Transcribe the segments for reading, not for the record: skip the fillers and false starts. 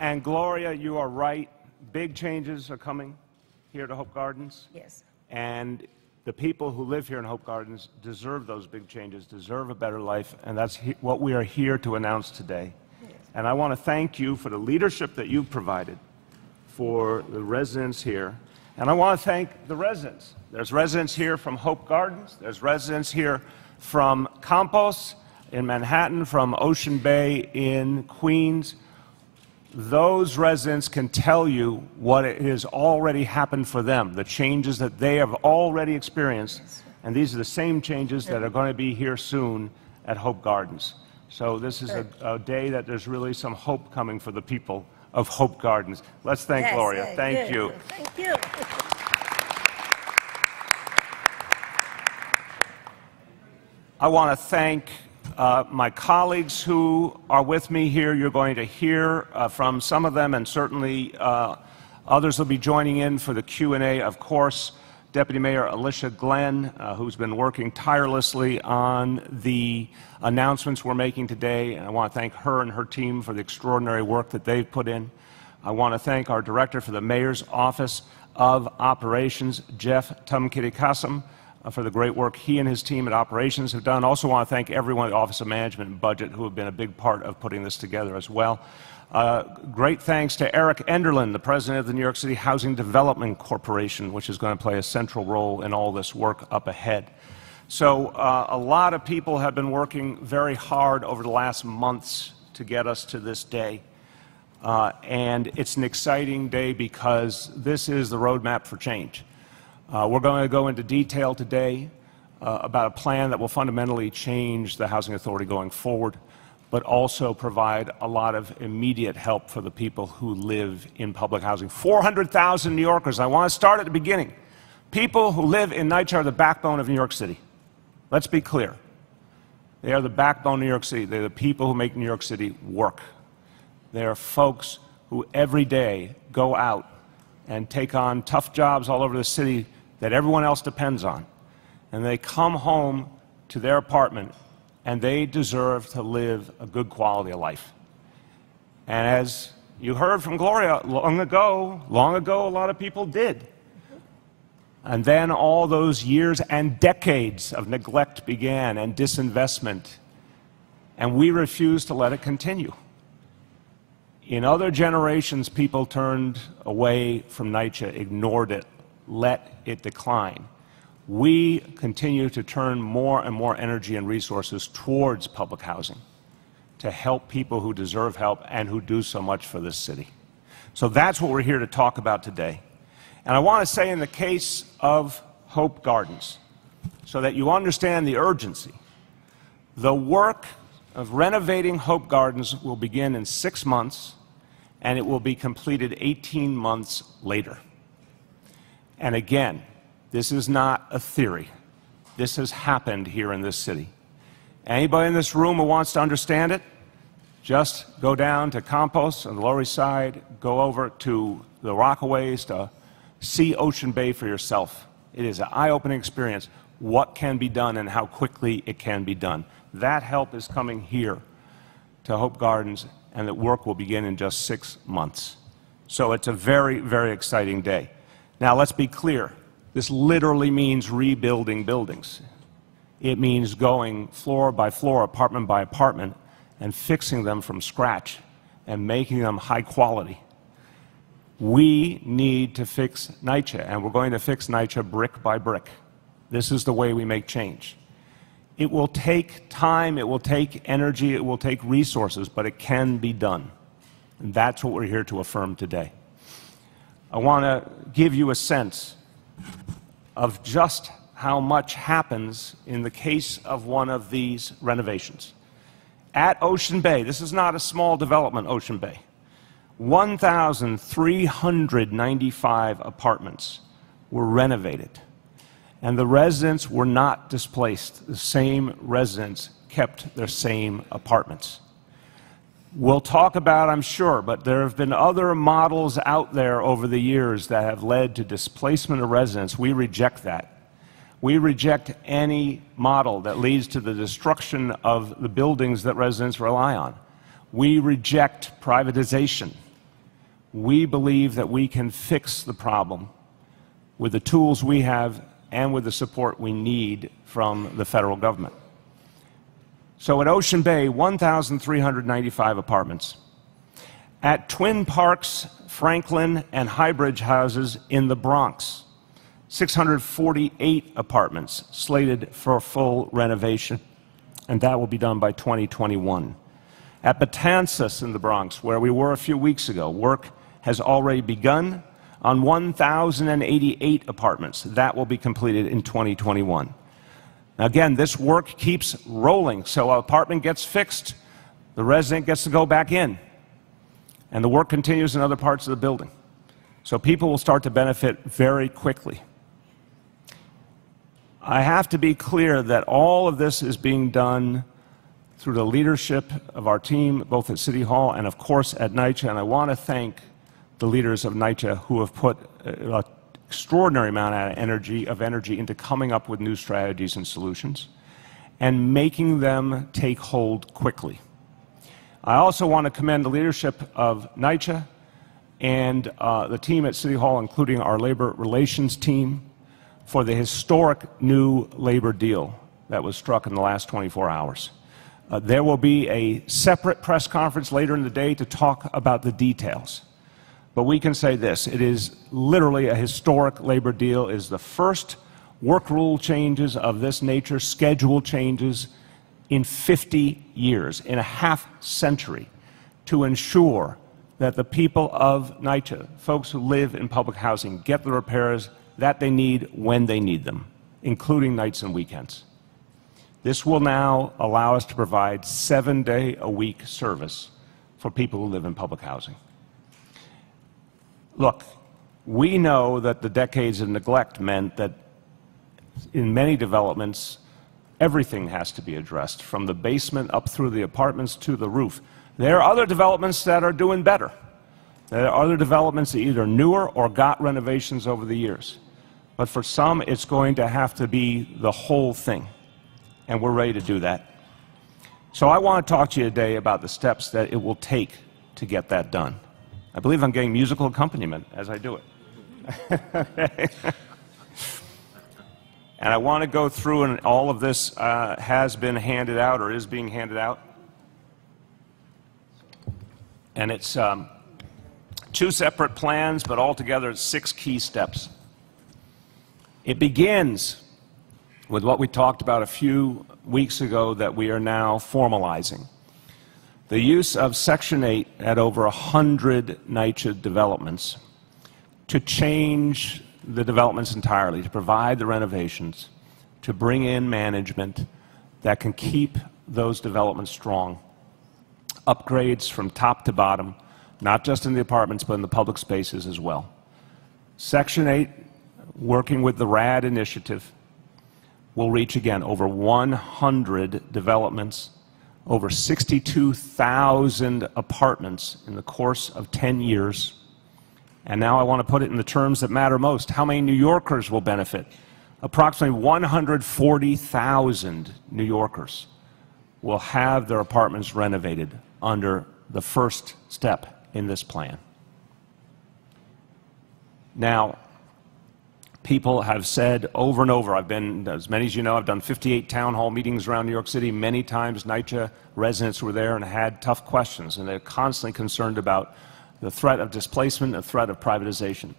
and Gloria, you are right. Big changes are coming here to Hope Gardens. Yes. And the people who live here in Hope Gardens deserve those big changes, deserve a better life, and that's what we are here to announce today. Yes. And I want to thank you for the leadership that you've provided for the residents here. And I want to thank the residents. There's residents here from Hope Gardens. There's residents here from Campos in Manhattan, from Ocean Bay in Queens. Those residents can tell you what has already happened for them, the changes that they have already experienced, and these are the same changes that are going to be here soon at Hope Gardens. So this is a day that there's really some hope coming for the people of Hope Gardens. Let's thank Gloria. Thank you. Thank you. I want to thank my colleagues who are with me here. You're going to hear from some of them, and certainly others will be joining in for the Q&A. Of course, Deputy Mayor Alicia Glenn, who's been working tirelessly on the announcements we're making today, and I want to thank her and her team for the extraordinary work that they've put in. I want to thank our Director for the Mayor's Office of Operations, Jeff Tumkitikasam, for the great work he and his team at Operations have done. Also want to thank everyone at the Office of Management and Budget who have been a big part of putting this together as well. Great thanks to Eric Enderlin, the President of the New York City Housing Development Corporation, which is going to play a central role in all this work up ahead. So a lot of people have been working very hard over the last months to get us to this day. And it's an exciting day because this is the roadmap for change. We're going to go into detail today about a plan that will fundamentally change the Housing Authority going forward, but also provide a lot of immediate help for the people who live in public housing. 400,000 New Yorkers. I want to start at the beginning. People who live in NYCHA are the backbone of New York City. Let's be clear. They are the backbone of New York City. They're the people who make New York City work. They are folks who every day go out and take on tough jobs all over the city that everyone else depends on. And they come home to their apartment, and they deserve to live a good quality of life. And as you heard from Gloria, long ago, a lot of people did. And then all those years and decades of neglect began and disinvestment, and we refused to let it continue. In other generations, people turned away from NYCHA, ignored it, let it decline. We continue to turn more and more energy and resources towards public housing to help people who deserve help and who do so much for this city. So that's what we're here to talk about today. And I want to say in the case of Hope Gardens, so that you understand the urgency, the work of renovating Hope Gardens will begin in 6 months, and it will be completed 18 months later. And again, this is not a theory. This has happened here in this city. Anybody in this room who wants to understand it, just go down to Campos on the Lower East Side, go over to the Rockaways to see Ocean Bay for yourself. It is an eye-opening experience, what can be done and how quickly it can be done. That help is coming here to Hope Gardens, and that work will begin in just 6 months. So it's a very, very exciting day. Now, let's be clear. This literally means rebuilding buildings. It means going floor by floor, apartment by apartment, and fixing them from scratch and making them high quality. We need to fix NYCHA, and we're going to fix NYCHA brick by brick. This is the way we make change. It will take time, it will take energy, it will take resources, but it can be done. And that's what we're here to affirm today. I want to give you a sense of just how much happens in the case of one of these renovations. At Ocean Bay, this is not a small development, Ocean Bay, 1,395 apartments were renovated, and the residents were not displaced. The same residents kept their same apartments. We'll talk about, I'm sure, but there have been other models out there over the years that have led to displacement of residents. We reject that. We reject any model that leads to the destruction of the buildings that residents rely on. We reject privatization. We believe that we can fix the problem with the tools we have and with the support we need from the federal government. So at Ocean Bay, 1,395 apartments. At Twin Parks, Franklin, and Highbridge houses in the Bronx, 648 apartments slated for full renovation, and that will be done by 2021. At Matanzas in the Bronx, where we were a few weeks ago, work has already begun on 1,088 apartments. That will be completed in 2021. Now again, this work keeps rolling, so an apartment gets fixed, the resident gets to go back in, and the work continues in other parts of the building. So people will start to benefit very quickly. I have to be clear that all of this is being done through the leadership of our team, both at City Hall and, of course, at NYCHA, and I want to thank the leaders of NYCHA who have put an extraordinary amount of energy into coming up with new strategies and solutions and making them take hold quickly. I also want to commend the leadership of NYCHA and the team at City Hall, including our labor relations team, for the historic new labor deal that was struck in the last 24 hours. There will be a separate press conference later in the day to talk about the details. But we can say this, it is literally a historic labor deal. It is the first work rule changes of this nature, schedule changes, in 50 years, in a half century, to ensure that the people of NYCHA, folks who live in public housing, get the repairs that they need when they need them, including nights and weekends. This will now allow us to provide 7-day-a-week service for people who live in public housing. Look, we know that the decades of neglect meant that in many developments, everything has to be addressed, from the basement up through the apartments to the roof. There are other developments that are doing better. There are other developments that are either newer or got renovations over the years. But for some, it's going to have to be the whole thing, and we're ready to do that. So I want to talk to you today about the steps that it will take to get that done. I believe I'm getting musical accompaniment as I do it. And I want to go through, and all of this has been handed out or is being handed out. And it's 2 separate plans, but altogether it's 6 key steps. It begins with what we talked about a few weeks ago that we are now formalizing. The use of Section 8 at over 100 NYCHA developments to change the developments entirely, to provide the renovations, to bring in management that can keep those developments strong. Upgrades from top to bottom, not just in the apartments, but in the public spaces as well. Section 8, working with the RAD initiative, will reach, again, over 100 developments, over 62,000 apartments in the course of 10 years. And now I want to put it in the terms that matter most. How many New Yorkers will benefit? Approximately 140,000 New Yorkers will have their apartments renovated under the first step in this plan. Now, people have said over and over, as many as you know, I've done 58 town hall meetings around New York City. Many times NYCHA residents were there and had tough questions, and they're constantly concerned about the threat of displacement, the threat of privatization.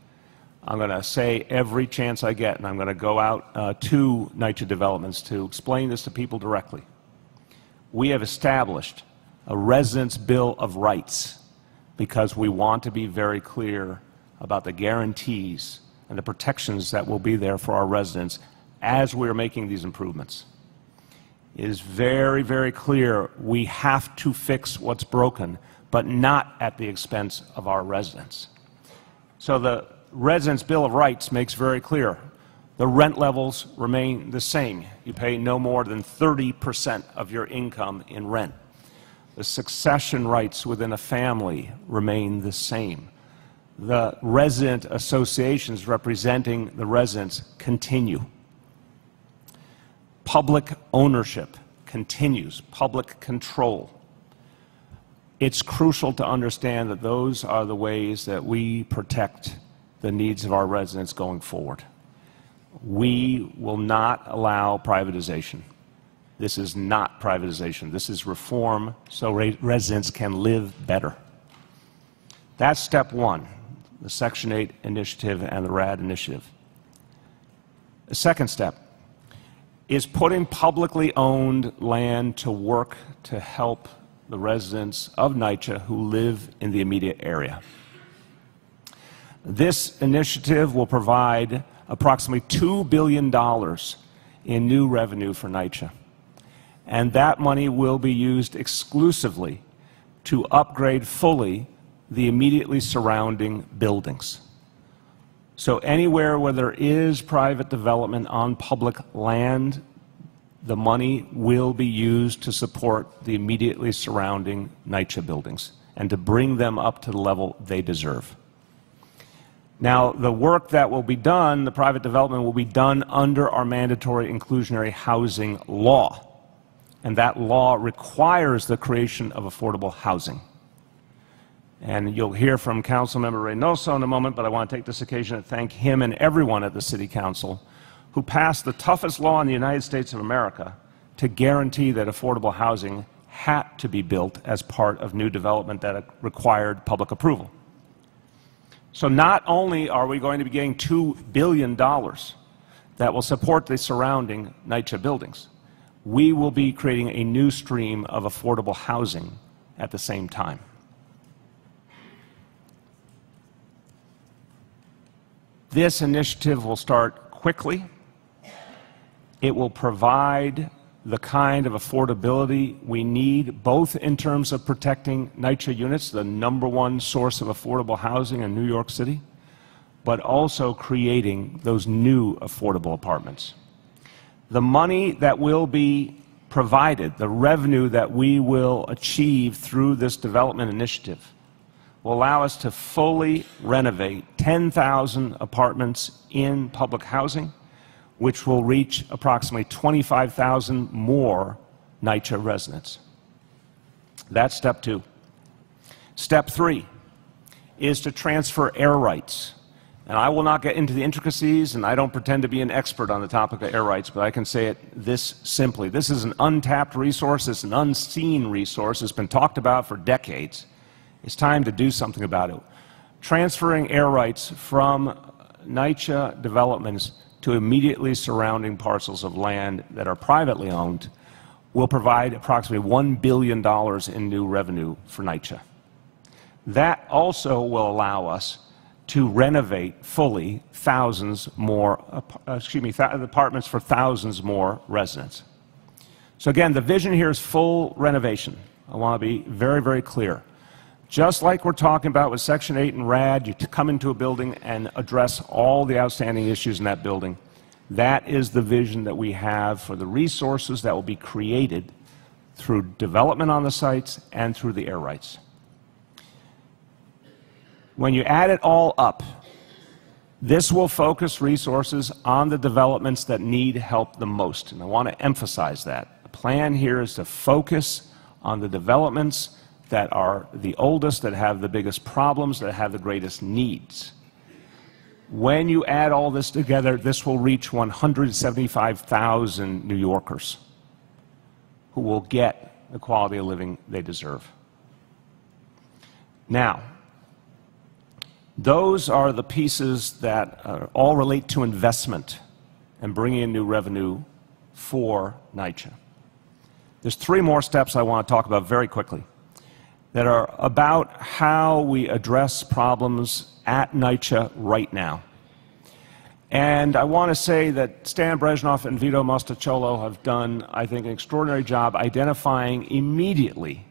I'm going to say every chance I get, and I'm going to go out to NYCHA developments to explain this to people directly. We have established a residents' bill of rights because we want to be very clear about the guarantees and the protections that will be there for our residents as we're making these improvements. It is very, very clear we have to fix what's broken, but not at the expense of our residents. So the Residents' Bill of Rights makes very clear the rent levels remain the same. You pay no more than 30% of your income in rent. The succession rights within a family remain the same. The resident associations representing the residents continue. Public ownership continues, public control. it's crucial to understand that those are the ways that we protect the needs of our residents going forward. We will not allow privatization. This is not privatization. This is reform so residents can live better. That's step one, the Section 8 initiative and the RAD initiative. The second step is putting publicly owned land to work to help the residents of NYCHA who live in the immediate area. This initiative will provide approximately $2 billion in new revenue for NYCHA, and that money will be used exclusively to upgrade fully the immediately surrounding buildings. So anywhere where there is private development on public land, the money will be used to support the immediately surrounding NYCHA buildings and to bring them up to the level they deserve. Now, the work that will be done, the private development, will be done under our mandatory inclusionary housing law, and that law requires the creation of affordable housing. And you'll hear from Councilmember Reynoso in a moment, but I want to take this occasion to thank him and everyone at the City Council who passed the toughest law in the United States of America to guarantee that affordable housing had to be built as part of new development that required public approval. So not only are we going to be getting $2 billion that will support the surrounding NYCHA buildings, we will be creating a new stream of affordable housing at the same time. This initiative will start quickly. It will provide the kind of affordability we need, both in terms of protecting NYCHA units, the #1 source of affordable housing in New York City, but also creating those new affordable apartments. The money that will be provided, the revenue that we will achieve through this development initiative, will allow us to fully renovate 10,000 apartments in public housing, which will reach approximately 25,000 more NYCHA residents. That's step two. Step three is to transfer air rights. And I will not get into the intricacies, and I don't pretend to be an expert on the topic of air rights, but I can say it this simply. This is an untapped resource. It's an unseen resource. It's been talked about for decades. It's time to do something about it. Transferring air rights from NYCHA developments to immediately surrounding parcels of land that are privately owned will provide approximately $1 billion in new revenue for NYCHA. That also will allow us to renovate fully thousands more, apartments for thousands more residents. So again, the vision here is full renovation. I want to be very, very clear. Just like we're talking about with Section 8 and RAD, you come into a building and address all the outstanding issues in that building. That is the vision that we have for the resources that will be created through development on the sites and through the air rights. When you add it all up, this will focus resources on the developments that need help the most. And I want to emphasize that. The plan here is to focus on the developments that are the oldest, that have the biggest problems, that have the greatest needs. When you add all this together, this will reach 175,000 New Yorkers who will get the quality of living they deserve. Now, those are the pieces that all relate to investment and bringing in new revenue for NYCHA. There's three more steps I want to talk about very quickly that are about how we address problems at NYCHA right now. And I want to say that Stan Brezhnev and Vito Mostacciolo have done, I think, an extraordinary job identifying immediately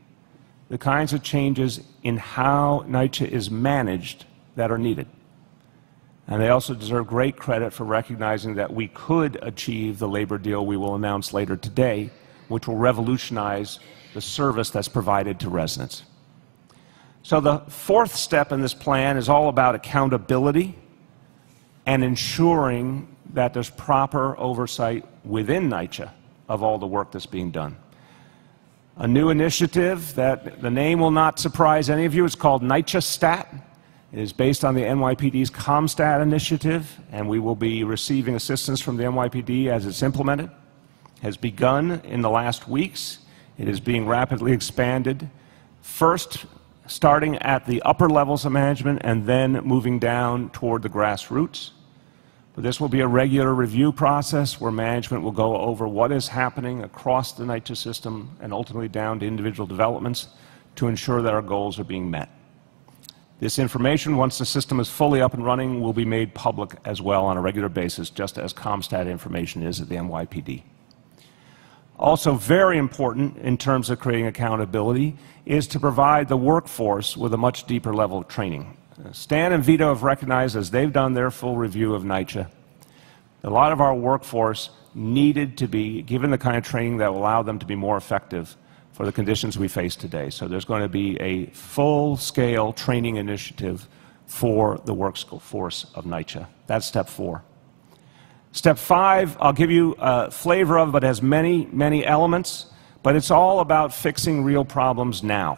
the kinds of changes in how NYCHA is managed that are needed. And they also deserve great credit for recognizing that we could achieve the labor deal we will announce later today, which will revolutionize the service that's provided to residents. So the fourth step in this plan is all about accountability and ensuring that there's proper oversight within NYCHA of all the work that's being done. A new initiative that the name will not surprise any of you. It's called NYCHA Stat. It is based on the NYPD's ComStat initiative, and we will be receiving assistance from the NYPD as it's implemented. It has begun in the last weeks. It is being rapidly expanded, first starting at the upper levels of management and then moving down toward the grassroots. But this will be a regular review process where management will go over what is happening across the NYCHA system and ultimately down to individual developments to ensure that our goals are being met. This information, once the system is fully up and running, will be made public as well on a regular basis, just as ComStat information is at the NYPD. Also very important in terms of creating accountability is to provide the workforce with a much deeper level of training. Stan and Vito have recognized, as they've done their full review of NYCHA, a lot of our workforce needed to be given the kind of training that will allow them to be more effective for the conditions we face today. So there's going to be a full-scale training initiative for the workforce of NYCHA. That's step 4. Step 5, I'll give you a flavor of, but it has many, many elements, but it's all about fixing real problems now.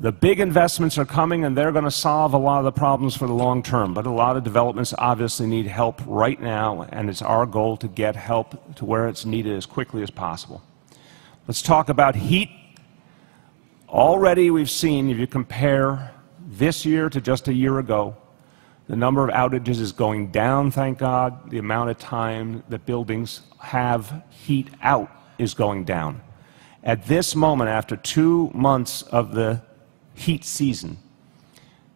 The big investments are coming, and they're going to solve a lot of the problems for the long term, but a lot of developments obviously need help right now, and it's our goal to get help to where it's needed as quickly as possible. Let's talk about heat. Already we've seen, if you compare this year to just a year ago, the number of outages is going down, thank God. The amount of time that buildings have heat out is going down. At this moment, after 2 months of the heat season,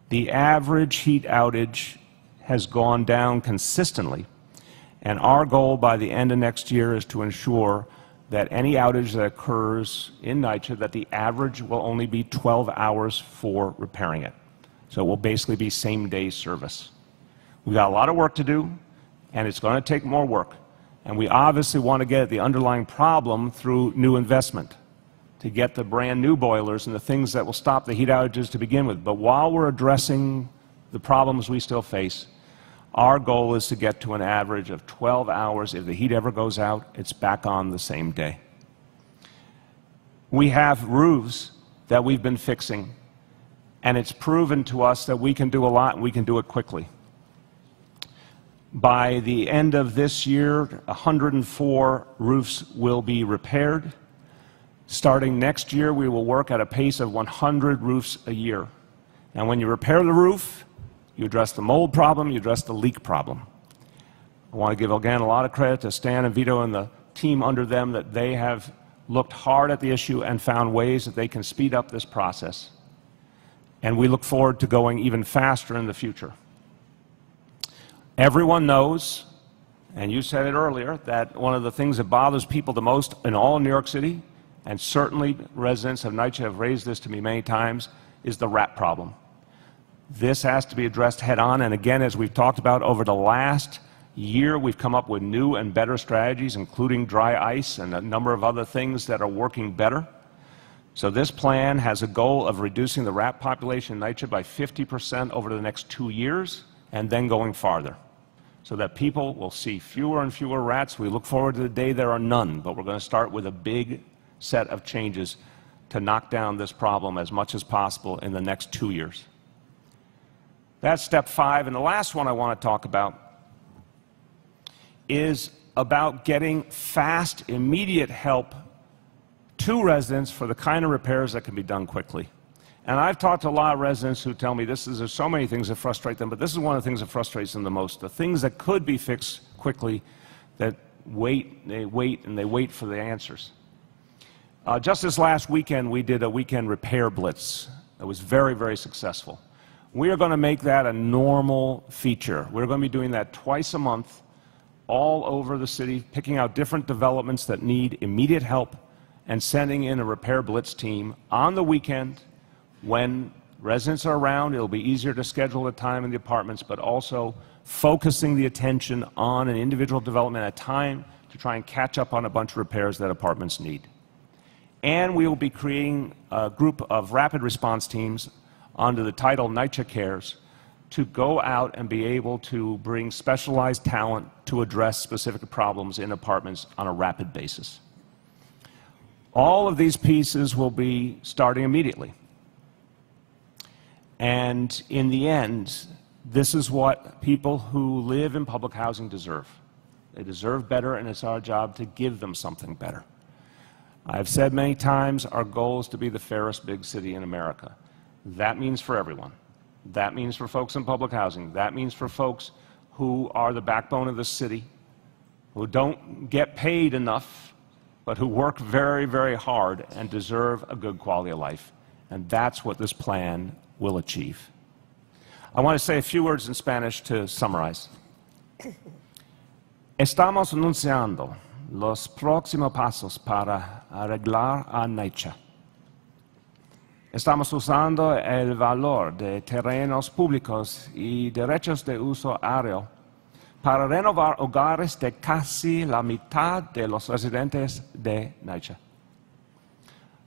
the average heat outage has gone down consistently, and our goal by the end of next year is to ensure that any outage that occurs in NYCHA, that the average will only be 12 hours for repairing it. So it will basically be same-day service. We've got a lot of work to do, and it's going to take more work. And we obviously want to get at the underlying problem through new investment, to get the brand new boilers and the things that will stop the heat outages to begin with. But while we're addressing the problems we still face, our goal is to get to an average of 12 hours. If the heat ever goes out, it's back on the same day. We have roofs that we've been fixing, and it's proven to us that we can do a lot and we can do it quickly. By the end of this year, 104 roofs will be repaired. Starting next year, we will work at a pace of 100 roofs a year. And when you repair the roof, you address the mold problem, you address the leak problem. I want to give, again, a lot of credit to Stan and Vito and the team under them, that they have looked hard at the issue and found ways that they can speed up this process. And we look forward to going even faster in the future. Everyone knows, and you said it earlier, that one of the things that bothers people the most in all New York City, and certainly residents of NYCHA have raised this to me many times, is the rat problem. This has to be addressed head-on, and again, as we've talked about over the last year, we've come up with new and better strategies, including dry ice and a number of other things that are working better. So this plan has a goal of reducing the rat population in NYCHA by 50% over the next 2 years, and then going farther, so that people will see fewer and fewer rats. We look forward to the day there are none, but we're going to start with a big set of changes to knock down this problem as much as possible in the next 2 years. That's step 5. And the last one I want to talk about is about getting fast, immediate help to residents for the kind of repairs that can be done quickly. And I've talked to a lot of residents who tell me there's so many things that frustrate them, but this is one of the things that frustrates them the most. The things that could be fixed quickly that they wait for the answers. Just this last weekend, we did a weekend repair blitz. It was very, very successful. We are going to make that a normal feature. We're going to be doing that twice a month all over the city, picking out different developments that need immediate help and sending in a repair blitz team on the weekend when residents are around. It'll be easier to schedule a time in the apartments, but also focusing the attention on an individual development at a time to try and catch up on a bunch of repairs that apartments need. And we will be creating a group of rapid response teams under the title NYCHA Cares to go out and be able to bring specialized talent to address specific problems in apartments on a rapid basis. All of these pieces will be starting immediately. And in the end, this is what people who live in public housing deserve. They deserve better, and it's our job to give them something better. I've said many times, our goal is to be the fairest big city in America. That means for everyone. That means for folks in public housing. That means for folks who are the backbone of the city, who don't get paid enough, but who work very, very hard and deserve a good quality of life. And that's what this plan will achieve. I want to say a few words in Spanish to summarize. Estamos anunciando los próximos pasos para arreglar a NYCHA. Estamos usando el valor de terrenos públicos y derechos de uso aéreo para renovar hogares de casi la mitad de los residentes de NYCHA.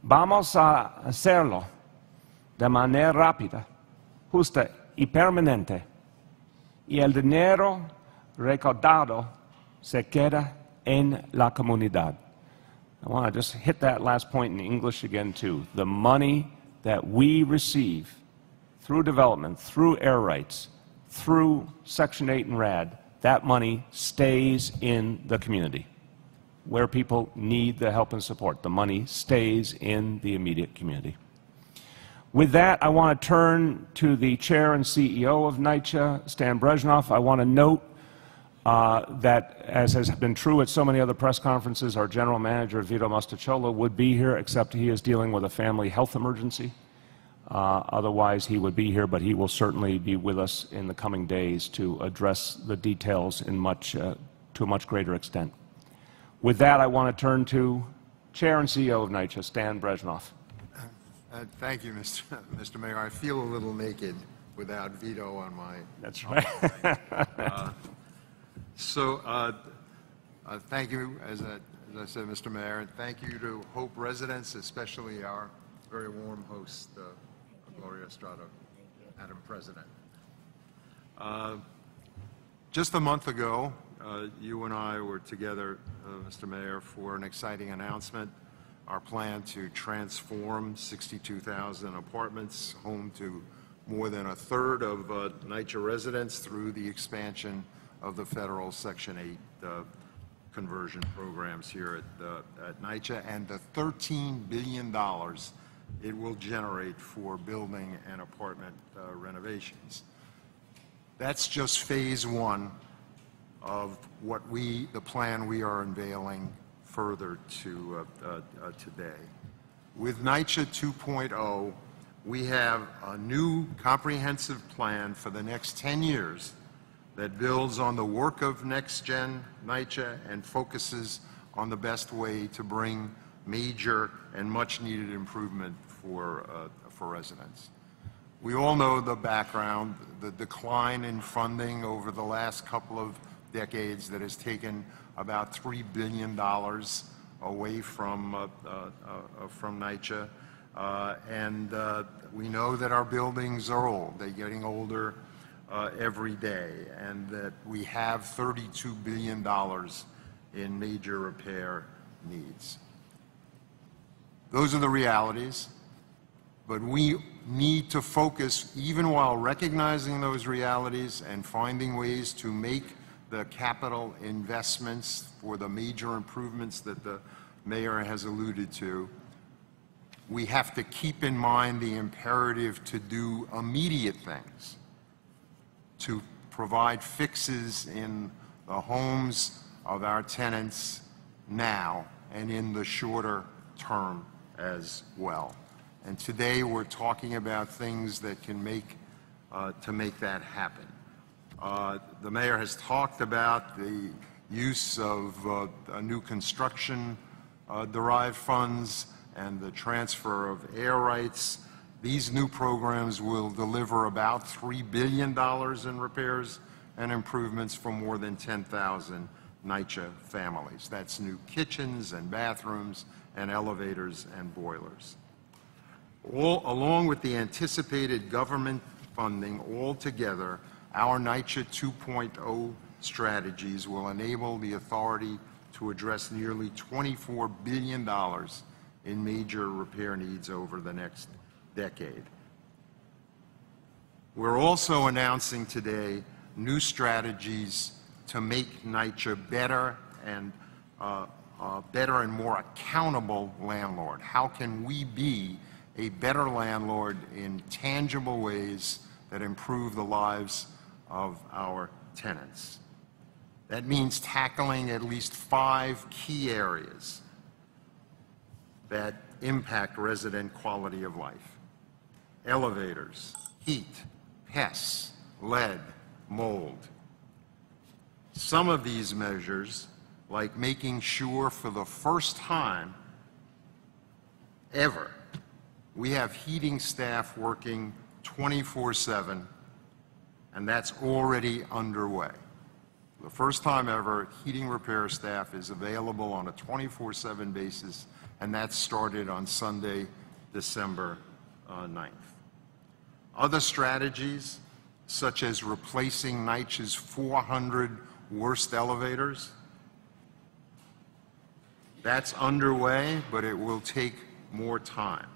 Vamos a hacerlo de manera rápida, justa y permanente, y el dinero recaudado se queda en la comunidad. I want to just hit that last point in English again, too. The money that we receive through development, through air rights, through Section 8 and RAD, that money stays in the community where people need the help and support. The money stays in the immediate community. With that, I want to turn to the chair and CEO of NYCHA, Stan Brezhnev. I want to note that, as has been true at so many other press conferences, our general manager, Vito Mastacciolo, would be here, except he is dealing with a family health emergency. Otherwise, he would be here, but he will certainly be with us in the coming days to address the details in to a much greater extent. With that, I want to turn to Chair and CEO of NYCHA, Stan Brezhnev. Thank you, Mr. Mayor. I feel a little naked without Vito on my... That's right. Thank you, as I said, Mr. Mayor, and thank you to Hope residents, especially our very warm host, Gloria Estrada, Madam President. Just a month ago, you and I were together, Mr. Mayor, for an exciting announcement, our plan to transform 62,000 apartments home to more than a third of NYCHA residents through the expansion of the federal Section 8 conversion programs here at NYCHA, and the $13 billion it will generate for building and apartment renovations. That's just phase one of the plan we are unveiling further to today. With NYCHA 2.0, we have a new comprehensive plan for the next 10 years that builds on the work of next-gen NYCHA and focuses on the best way to bring major and much-needed improvement for residents. We all know the background, the decline in funding over the last couple of decades that has taken about $3 billion away from NYCHA. We know that our buildings are old. They're getting older every day, and that we have $32 billion in major repair needs. Those are the realities, but we need to focus, even while recognizing those realities and finding ways to make the capital investments for the major improvements that the mayor has alluded to. We have to keep in mind the imperative to do immediate things, to provide fixes in the homes of our tenants now and in the shorter term as well. And today we're talking about things that can make that happen. The mayor has talked about the use of new construction derived funds and the transfer of air rights. These new programs will deliver about $3 billion in repairs and improvements for more than 10,000 NYCHA families. That's new kitchens and bathrooms and elevators and boilers. Along with the anticipated government funding, altogether, our NYCHA 2.0 strategies will enable the authority to address nearly $24 billion in major repair needs over the next decade. We're also announcing today new strategies to make NYCHA better and more accountable landlord. How can we be a better landlord in tangible ways that improve the lives of our tenants? That means tackling at least 5 key areas that impact resident quality of life: elevators, heat, pests, lead, mold. Some of these measures, like making sure for the first time ever, we have heating staff working 24/7, and that's already underway. The first time ever, heating repair staff is available on a 24/7 basis, and that started on Sunday, December 9th. Other strategies, such as replacing NYCHA's 400 worst elevators, that's underway, but it will take more time.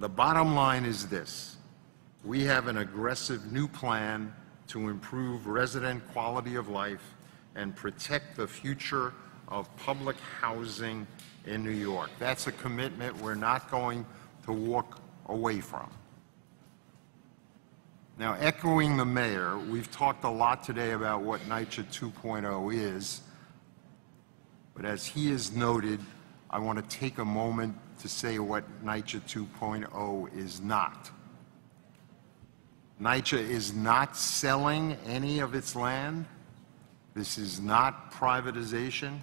The bottom line is this: we have an aggressive new plan to improve resident quality of life and protect the future of public housing in New York. That's a commitment we're not going to walk away from. Now, echoing the mayor, we've talked a lot today about what NYCHA 2.0 is, but as he has noted, I want to take a moment to say what NYCHA 2.0 is not. NYCHA is not selling any of its land. This is not privatization.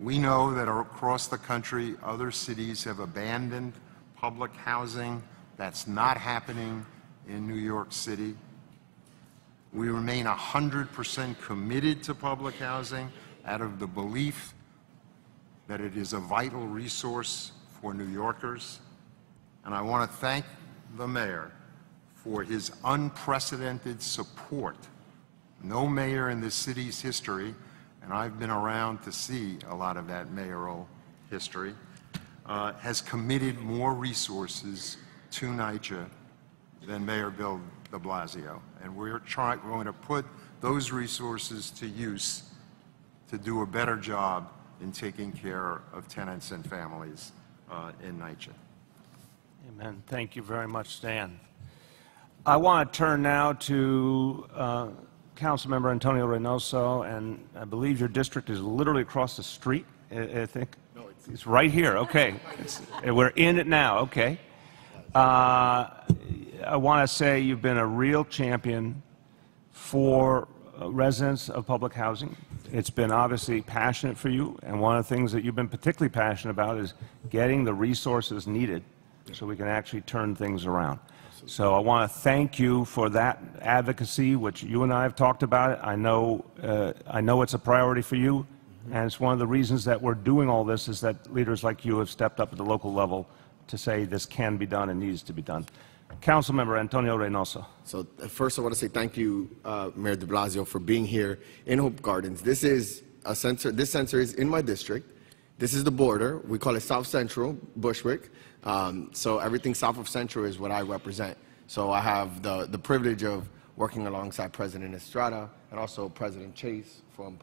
We know that across the country, other cities have abandoned public housing. That's not happening in New York City. We remain 100% committed to public housing out of the belief that it is a vital resource for New Yorkers. And I want to thank the mayor for his unprecedented support. No mayor in this city's history, and I've been around to see a lot of that mayoral history, has committed more resources to NYCHA than Mayor Bill de Blasio. And we're going to put those resources to use to do a better job in taking care of tenants and families in NYCHA. Amen. Thank you very much, Stan. I want to turn now to Councilmember Antonio Reynoso, and I believe your district is literally across the street, I think. No, it's right here. Okay. We're in it now. Okay. I want to say you've been a real champion for residents of public housing. It's been obviously passionate for you, and one of the things that you've been particularly passionate about is getting the resources needed so we can actually turn things around. So I want to thank you for that advocacy, which you and I have talked about. I know it's a priority for you, and it's one of the reasons that we're doing all this is that leaders like you have stepped up at the local level to say this can be done and needs to be done. Councilmember Antonio Reynoso. So first I want to say thank you, Mayor de Blasio, for being here in Hope Gardens. This is a center, this center is in my district. This is the border. We call it South Central, Bushwick. So everything south of Central is what I represent. So I have the privilege of working alongside President Estrada and also President Chase from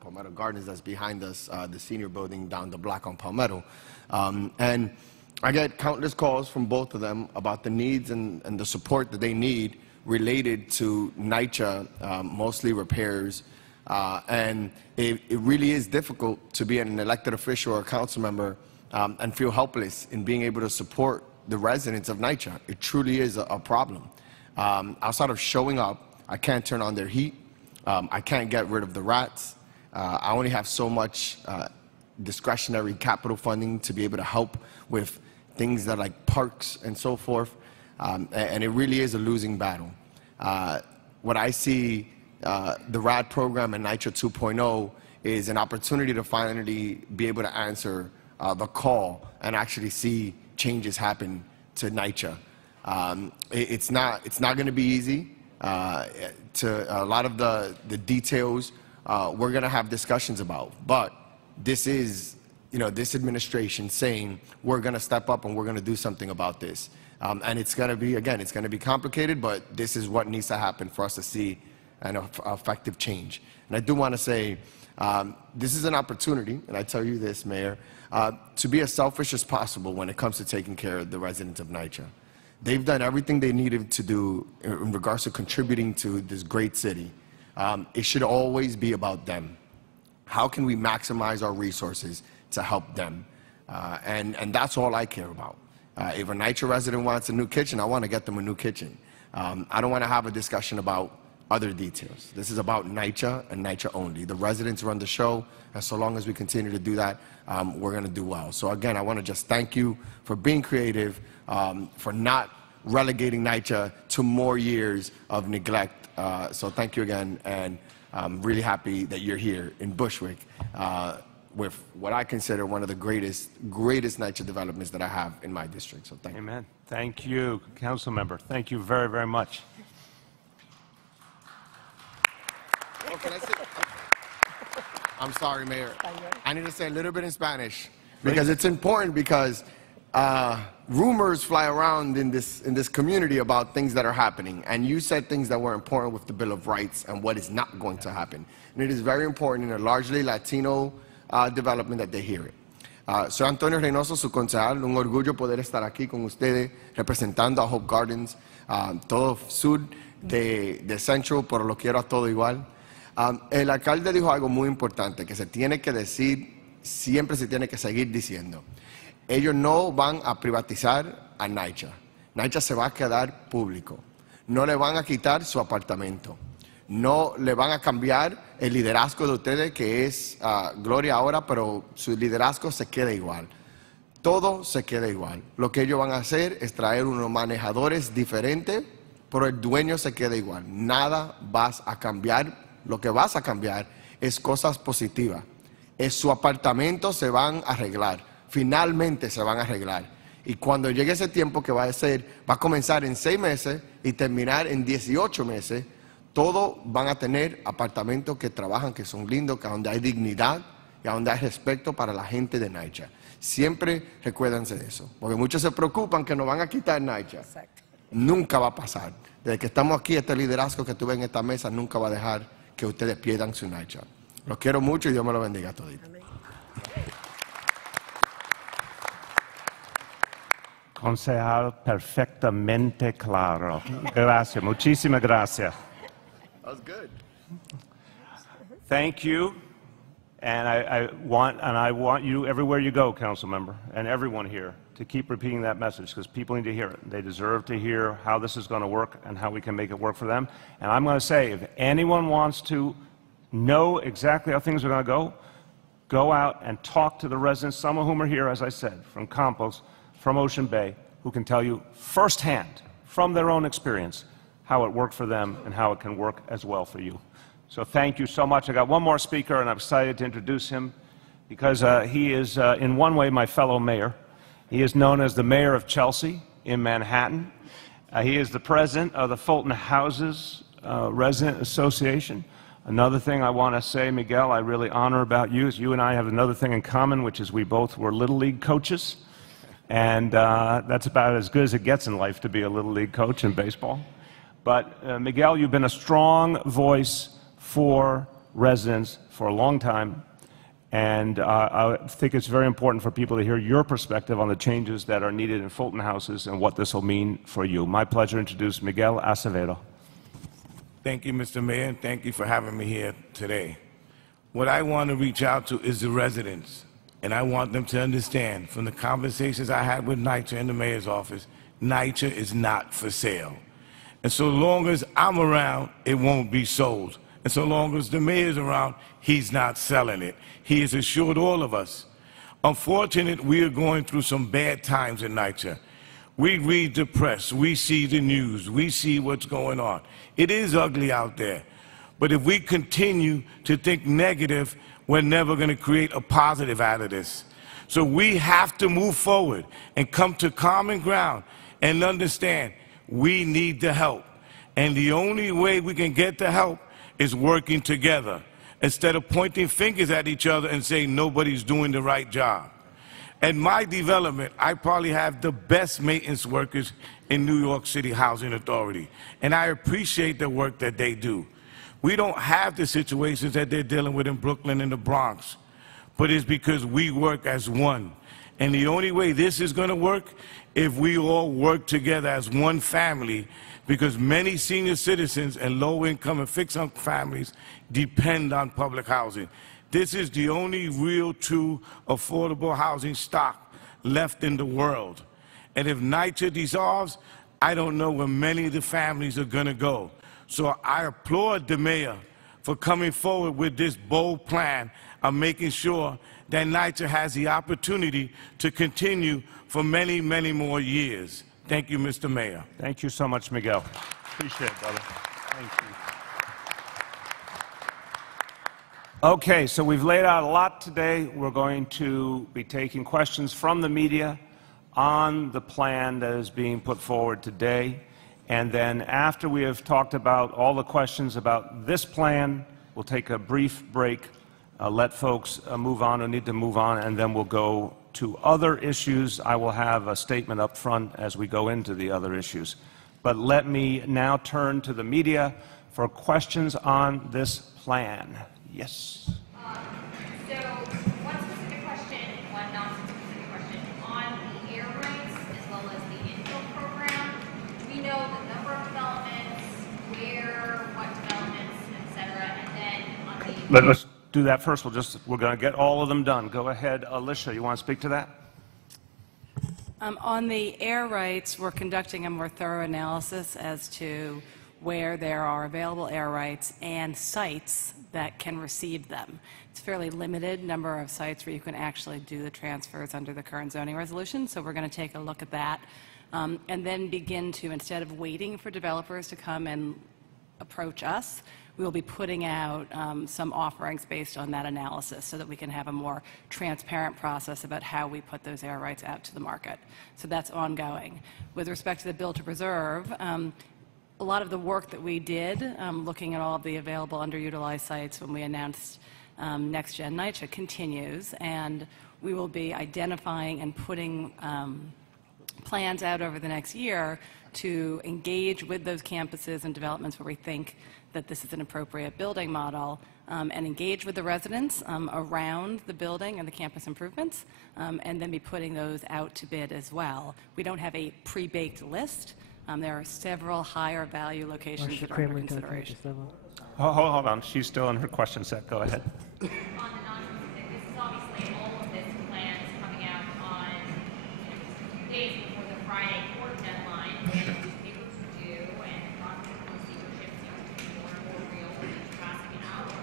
Palmetto Gardens that's behind us, the senior building down the block on Palmetto. And I get countless calls from both of them about the needs and the support that they need related to NYCHA, mostly repairs. And it really is difficult to be an elected official or a council member and feel helpless in being able to support the residents of NYCHA. It truly is a problem. Outside of showing up, I can't turn on their heat. I can't get rid of the rats. I only have so much discretionary capital funding to be able to help with things that like parks and so forth. And it really is a losing battle. What I see the RAD program and NYCHA 2.0 is an opportunity to finally be able to answer the call and actually see changes happen to NYCHA. It's not going to be easy. To a lot of the details we're going to have discussions about, but this is this administration saying, we're going to step up and we're going to do something about this. And it's going to be, again, it's going to be complicated, but this is what needs to happen for us to see an effective change. And I do want to say, this is an opportunity, and I tell you this, Mayor, to be as selfish as possible when it comes to taking care of the residents of NYCHA. They've done everything they needed to do in regards to contributing to this great city. It should always be about them. How can we maximize our resources to help them? And that's all I care about. If a NYCHA resident wants a new kitchen, I want to get them a new kitchen. I don't want to have a discussion about other details. This is about NYCHA and NYCHA only. The residents run the show, and so long as we continue to do that, we're going to do well. So again, I want to just thank you for being creative, for not relegating NYCHA to more years of neglect. So thank you again, and I'm really happy that you're here in Bushwick with what I consider one of the greatest NYCHA developments that I have in my district. So thank you. Amen. Thank you, Council Member. Thank you very, very much. Oh, can I say? I'm sorry, Mayor. I need to say a little bit in Spanish because it's important, because rumors fly around in this community about things that are happening, and you said things that were important with the Bill of Rights and what is not going to happen. And it is very important in a largely Latino development that they hear it. Soy Antonio Reynoso, su concejal. Un orgullo poder estar aquí con ustedes representando a Hope Gardens, todo sur de Central, pero lo quiero a todo igual. El alcalde dijo algo muy importante que se tiene que decir, siempre se tiene que seguir diciendo. Ellos no van a privatizar a NYCHA. NYCHA se va a quedar público. No le van a quitar su apartamento. No le van a cambiar el liderazgo de ustedes, que es Gloria ahora, pero su liderazgo se queda igual. Todo se queda igual. Lo que ellos van a hacer es traer unos manejadores diferentes, pero el dueño se queda igual. Nada vas a cambiar. Lo que vas a cambiar es cosas positivas. Es su apartamento se van a arreglar. Finalmente se van a arreglar. Y cuando llegue ese tiempo, que va a comenzar en 6 meses y terminar en 18 meses, todos van a tener apartamentos que trabajan, que son lindos, que donde hay dignidad y donde hay respeto para la gente de NYCHA. Siempre recuérdense de eso, porque muchos se preocupan que nos van a quitar NYCHA. Exacto. Nunca va a pasar. Desde que estamos aquí, este liderazgo que tuve en esta mesa nunca va a dejar que ustedes pierdan su NYCHA. Los quiero mucho y Dios me lo bendiga a todos. Concejal, perfectamente claro. Gracias, muchísimas gracias. That was good. Thank you, and I want you everywhere you go, Council Member, and everyone here, to keep repeating that message, because people need to hear it. They deserve to hear how this is going to work and how we can make it work for them. And I'm going to say, if anyone wants to know exactly how things are going to go out and talk to the residents, some of whom are here, as I said, from Campos, from Ocean Bay, who can tell you firsthand, from their own experience, how it worked for them and how it can work as well for you. So thank you so much. I got one more speaker, and I'm excited to introduce him because he is, in one way, my fellow mayor. He is known as the mayor of Chelsea in Manhattan. He is the president of the Fulton Houses Resident Association. Another thing I want to say, Miguel, I really honor about you is you and I have another thing in common, which is we both were Little League coaches. And that's about as good as it gets in life, to be a Little League coach in baseball. But Miguel, you've been a strong voice for residents for a long time. And I think it's very important for people to hear your perspective on the changes that are needed in Fulton Houses and what this will mean for you. My pleasure to introduce Miguel Acevedo. Thank you, Mr. Mayor, and thank you for having me here today. What I want to reach out to is the residents, and I want them to understand from the conversations I had with NYCHA in the mayor's office, NYCHA is not for sale. And so long as I'm around, it won't be sold. And so long as the mayor's around, he's not selling it. He has assured all of us. Unfortunately, we are going through some bad times in NYCHA. We read the press, we see the news, we see what's going on. It is ugly out there. But if we continue to think negative, we're never going to create a positive out of this. So we have to move forward and come to common ground and understand we need the help. And the only way we can get the help is working together. instead of pointing fingers at each other and saying nobody's doing the right job. At my development, I probably have the best maintenance workers in New York City Housing Authority, and I appreciate the work that they do. We don't have the situations that they're dealing with in Brooklyn and the Bronx, but it's because we work as one. And the only way this is going to work if we all work together as one family, because many senior citizens and low-income and fixed-income families depend on public housing. This is the only real, true, affordable housing stock left in the world. And if NYCHA dissolves, I don't know where many of the families are going to go. So I applaud the mayor for coming forward with this bold plan of making sure that NYCHA has the opportunity to continue for many, many more years. Thank you, Mr. Mayor. Thank you so much, Miguel. Appreciate it, brother. Thank you. Okay, so we've laid out a lot today. We're going to be taking questions from the media on the plan that is being put forward today. And then after we have talked about all the questions about this plan, we'll take a brief break, let folks move on who need to move on, and then we'll go to other issues. I will have a statement up front as we go into the other issues. But let me now turn to the media for questions on this plan. Yes. So one specific question, one non-specific question. On the air rights as well as the infill program, we know the number of developments, where, what developments, et cetera, and then on the... Let's do that first. We're going to get all of them done. Go ahead, Alicia. You want to speak to that? On the air rights, we're conducting a more thorough analysis as to where there are available air rights and sites that can receive them. It's a fairly limited number of sites where you can actually do the transfers under the current zoning resolution, so we're going to take a look at that and then begin to, instead of waiting for developers to come and approach us, we will be putting out some offerings based on that analysis so that we can have a more transparent process about how we put those air rights out to the market. So that's ongoing. With respect to the Bill to Preserve, a lot of the work that we did, looking at all of the available underutilized sites when we announced NextGen NYCHA continues, and we will be identifying and putting plans out over the next year to engage with those campuses and developments where we think that this is an appropriate building model, and engage with the residents around the building and the campus improvements, and then be putting those out to bid as well. We don't have a pre-baked list. There are several higher value locations that are under consideration. Hold on. She's still in her question set. Go ahead. On the non-specific, this is obviously all of this plan is coming out on just a few days before the Friday court deadline. Newspapers are due, and prosecutor receiverships are more and more real with each passing an hour.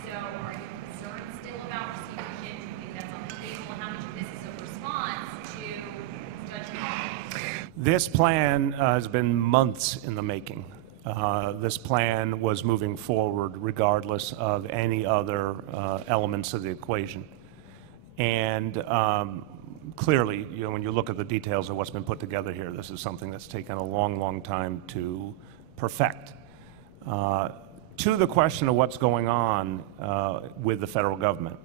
So are you concerned still about receivership? Do you think that's on the table? And how much of this is a response to Judge Paul? This plan has been months in the making. This plan was moving forward regardless of any other elements of the equation. And clearly, when you look at the details of what's been put together here, this is something that's taken a long, long time to perfect. To the question of what's going on with the federal government,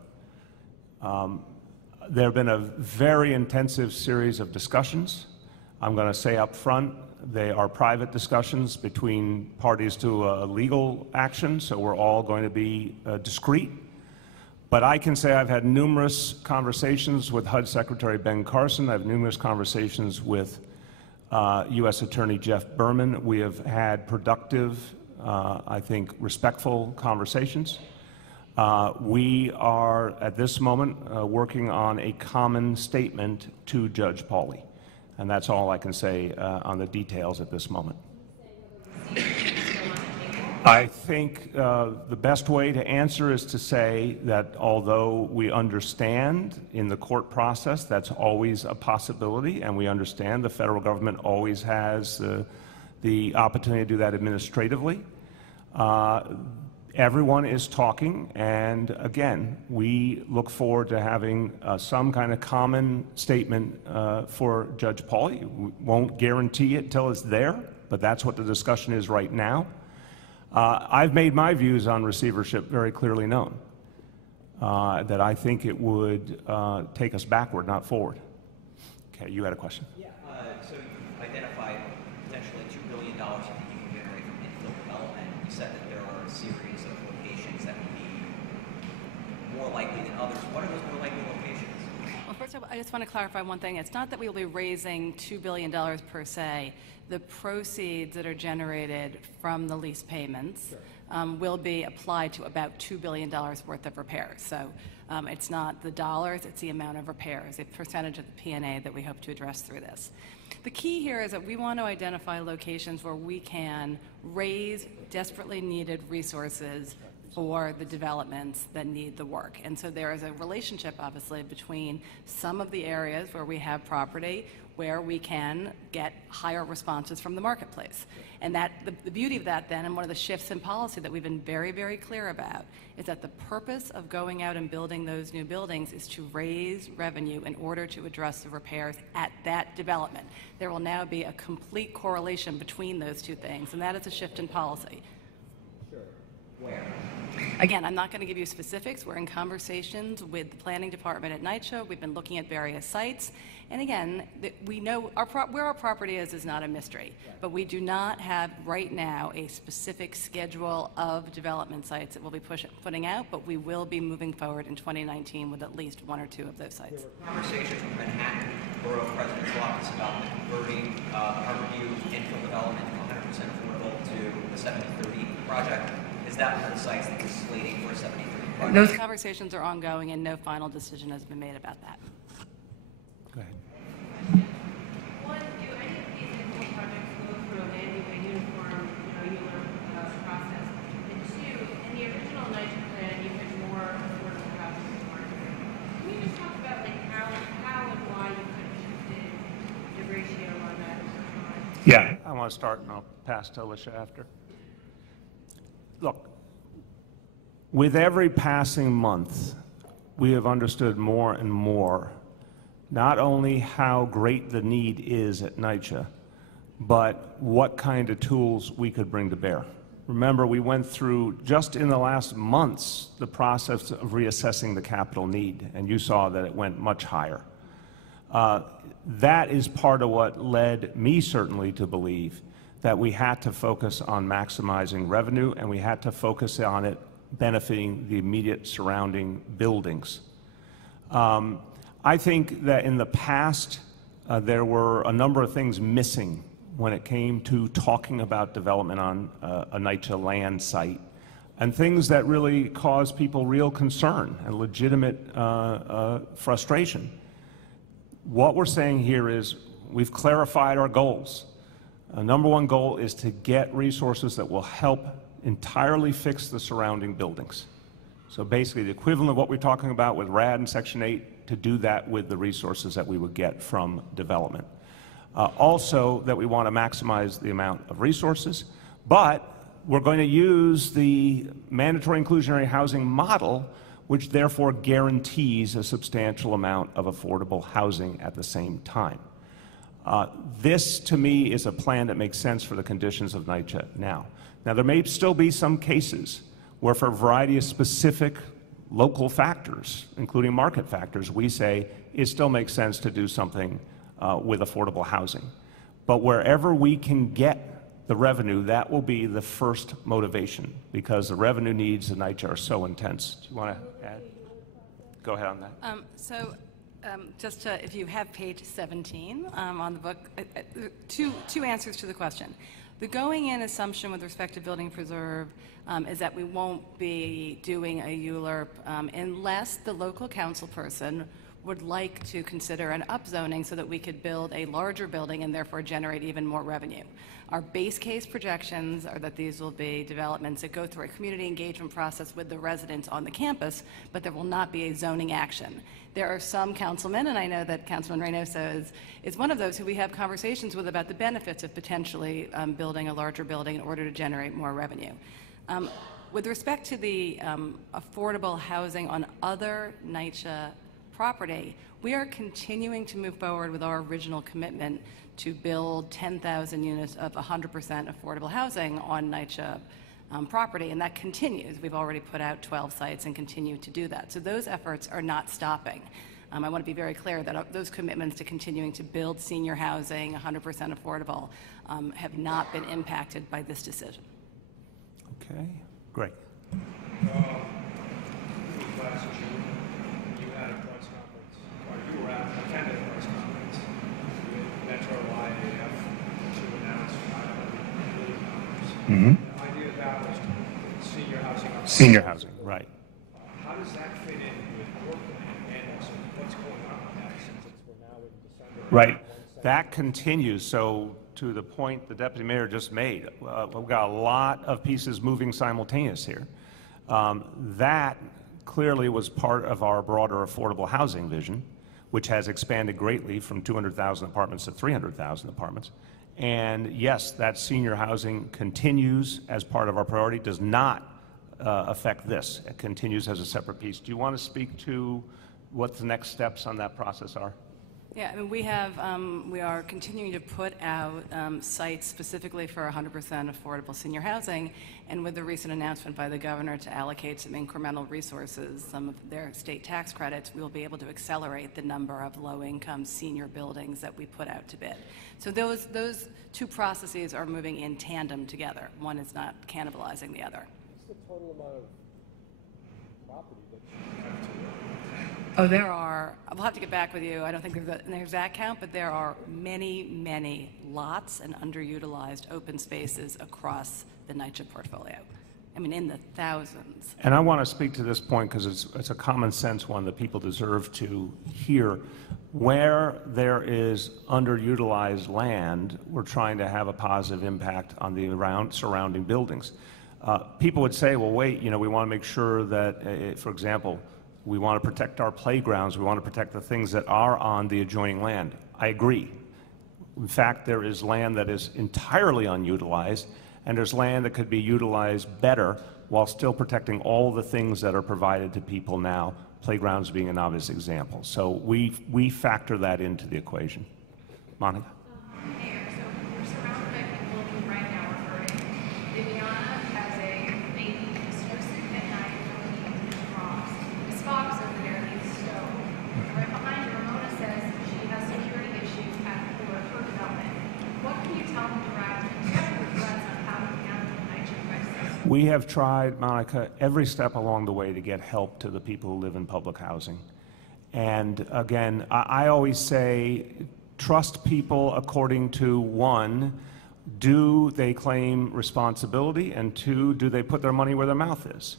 there have been a very intensive series of discussions. I'm going to say up front, they are private discussions between parties to a legal action, so we're all going to be discreet. But I can say I've had numerous conversations with HUD Secretary Ben Carson. I have numerous conversations with U.S. Attorney Jeff Berman. We have had productive, I think, respectful conversations. We are, at this moment, working on a common statement to Judge Pauley. And that's all I can say on the details at this moment. I think the best way to answer is to say that although we understand in the court process that's always a possibility, and we understand the federal government always has the opportunity to do that administratively, everyone is talking, and again, we look forward to having some kind of common statement for Judge Pauley. We won't guarantee it till it's there, but that's what the discussion is right now. I've made my views on receivership very clearly known, that I think it would take us backward, not forward. Okay, you had a question? Yeah, so you identified potentially $2 billion that you can generate from infill development. You said that there are a series of locations that would be more likely than others. What are those more likely locations? Well, first of all, I just want to clarify one thing. It's not that we will be raising $2 billion per se. The proceeds that are generated from the lease payments will be applied to about $2 billion worth of repairs. So it's not the dollars, it's the amount of repairs, a percentage of the P&A that we hope to address through this. The key here is that we want to identify locations where we can raise desperately needed resources for the developments that need the work. And so there is a relationship, obviously, between some of the areas where we have property where we can get higher responses from the marketplace. And that the beauty of that then, and one of the shifts in policy that we've been very, very clear about, is that the purpose of going out and building those new buildings is to raise revenue in order to address the repairs at that development. There will now be a complete correlation between those two things, and that is a shift in policy. Sure. Where? Again, I'm not going to give you specifics. We're in conversations with the planning department at NYCHA. We've been looking at various sites. And again, we know where our property is not a mystery. But we do not have right now a specific schedule of development sites that we'll be putting out, but we will be moving forward in 2019 with at least one or two of those sites. There were conversations with Manhattan Borough President's Office about converting Harborview infill development from 100% affordable to the 70-30 project. Is that one of the sites that you're slating for a 70-30 project? Those conversations are ongoing, and no final decision has been made about that. Go ahead. One, do any of these infill projects go through a uniform, process? And two, in the original NYCHA plan, you had more affordable housing in the market. Can you just talk about how and why you could have shifted the ratio on that over time? Yeah, I want to start, and I'll pass to Alicia after. Look, with every passing month, we have understood more and more not only how great the need is at NYCHA, but what kind of tools we could bring to bear. Remember, we went through, just in the last months, the process of reassessing the capital need, and you saw that it went much higher. That is part of what led me, certainly, to believe that we had to focus on maximizing revenue, and we had to focus on it benefiting the immediate surrounding buildings. I think that in the past, there were a number of things missing when it came to talking about development on a NYCHA land site, and things that really caused people real concern and legitimate frustration. What we're saying here is we've clarified our goals. Number one goal is to get resources that will help entirely fix the surrounding buildings. So basically the equivalent of what we're talking about with RAD and Section 8, to do that with the resources that we would get from development. Also that we want to maximize the amount of resources, but we're going to use the mandatory inclusionary housing model, which therefore guarantees a substantial amount of affordable housing at the same time. This, to me, is a plan that makes sense for the conditions of NYCHA now. Now, there may still be some cases where, for a variety of specific local factors, including market factors, we say it still makes sense to do something with affordable housing. But wherever we can get the revenue, that will be the first motivation, because the revenue needs of NYCHA are so intense. Do you want to add? Go ahead on that. Just to, if you have page 17 on the book, two answers to the question. The going-in assumption with respect to building preserve is that we won't be doing a ULURP unless the local council person would like to consider an upzoning so that we could build a larger building and therefore generate even more revenue. Our base case projections are that these will be developments that go through a community engagement process with the residents on the campus, but there will not be a zoning action. There are some councilmen, and I know that Councilman Reynoso is one of those who we have conversations with about the benefits of potentially building a larger building in order to generate more revenue. With respect to the affordable housing on other NYCHA property, we are continuing to move forward with our original commitment to build 10,000 units of 100% affordable housing on NYCHA property, and that continues. We've already put out 12 sites and continue to do that. So those efforts are not stopping. I want to be very clear that those commitments to continuing to build senior housing, 100% affordable, have not been impacted by this decision. Okay, great. Last June, you had a press conference, or you were attended a press conference with Metro IAF to announce $500 million. The idea of that was senior housing. Senior housing, right. How does that fit in with your plan, and also what's going on with that since we're now in December? Right. That continues. So to the point the deputy mayor just made, we've got a lot of pieces moving simultaneous here. That clearly was part of our broader affordable housing vision, which has expanded greatly from 200,000 apartments to 300,000 apartments. And yes, that senior housing continues as part of our priority, does not affect this. It continues as a separate piece. Do you want to speak to what the next steps on that process are? Yeah, I mean, we are continuing to put out sites specifically for 100% affordable senior housing, and with the recent announcement by the governor to allocate some incremental resources, some of their state tax credits, we will be able to accelerate the number of low-income senior buildings that we put out to bid. So those two processes are moving in tandem together. One is not cannibalizing the other. What's the total amount of property that you have to Oh, there are, I'll have to get back with you. I don't think there's an exact count, but there are many, many lots and underutilized open spaces across the NYCHA portfolio. I mean, in the thousands. And I want to speak to this point because it's a common sense one that people deserve to hear. Where there is underutilized land, we're trying to have a positive impact on the surrounding buildings. People would say, well, wait, you know, we want to make sure that, for example, we want to protect our playgrounds. We want to protect the things that are on the adjoining land. I agree. In fact, there is land that is entirely unutilized, and there's land that could be utilized better while still protecting all the things that are provided to people now, playgrounds being an obvious example. So we factor that into the equation. Monica? Mayor, so we're surrounded by people who right now are hurting. Viviana has a baby distressing at night looking into rocks. Miss Fox over there needs stove. And right behind her, Ramona says she has security issues at her development. What can you tell me direct, especially with threats on how to handle the NYCHA crisis? We have tried, Monica, every step along the way to get help to the people who live in public housing. And again, I always say, trust people according to, one, do they claim responsibility, and two, do they put their money where their mouth is?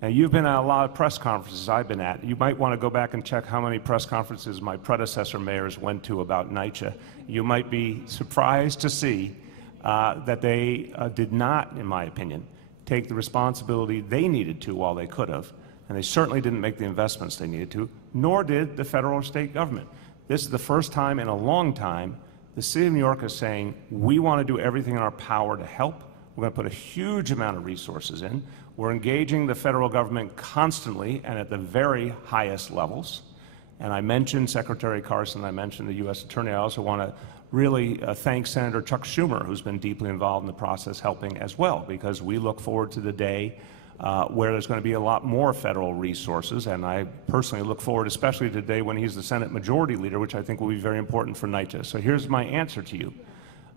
Now, you've been at a lot of press conferences I've been at. You might want to go back and check how many press conferences my predecessor mayors went to about NYCHA. You might be surprised to see that they did not, in my opinion, take the responsibility they needed to while they could have, and they certainly didn't make the investments they needed to, nor did the federal or state government. This is the first time in a long time the city of New York is saying, we want to do everything in our power to help. We're going to put a huge amount of resources in. We're engaging the federal government constantly and at the very highest levels. And I mentioned Secretary Carson, I mentioned the U.S. Attorney. I also want to really thank Senator Chuck Schumer, who's been deeply involved in the process, helping as well, because we look forward to the day where there's going to be a lot more federal resources, and I personally look forward especially to the day when he's the Senate Majority Leader, which I think will be very important for NYCHA. So here's my answer to you.